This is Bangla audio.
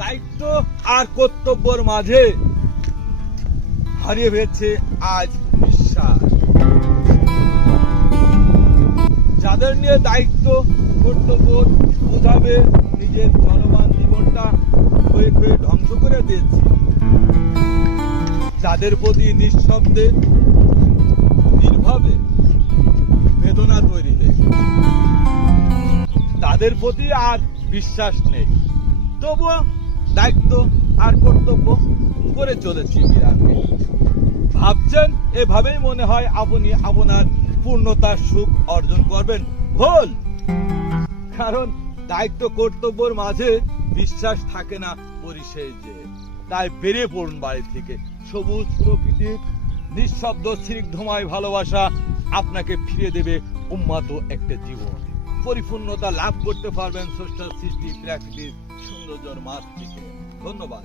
দায়িত্ব আর কর্তব্যের মাঝে হারিয়ে ফেলছে আজ বিশ্বাস। যাদের নিয়ে দায়িত্ব, কর্তব্য বোঝাবে নিজের চলমান জীবনটা হয়ে হয়ে ধ্বংস করে দিয়েছে। যাদের প্রতি নিঃশব্দে, নির্ভাবে বেদনা তৈরি হয়েছে। তাদের প্রতি আর বিশ্বাস নেই। তবুও দায়িত্ব আর কর্তব্য করে চলেছি বিরামে ভাবছেন, এভাবেই মনে হয় আপনি আপনার পূর্ণতার সুখ অর্জন করবেন। ভুল! কারণ দায়িত্ব, কর্তব্যের মাঝে বিশ্বাস থাকে না পরিশেষে। তাই বেরিয়ে পড়ুন বাড়ি থেকে। সবুজ প্রকৃতির নিঃশব্দ, স্নিগ্ধময় ভালোবাসা আপনাকে ফিরে দেবে উন্মাত একটা জীবন। পরিপূর্ণতা লাভ করতে পারবেন স্রষ্টার সৃষ্টি প্রাকৃতিক সৌন্দর্যর মাছ থেকে। ধন্যবাদ।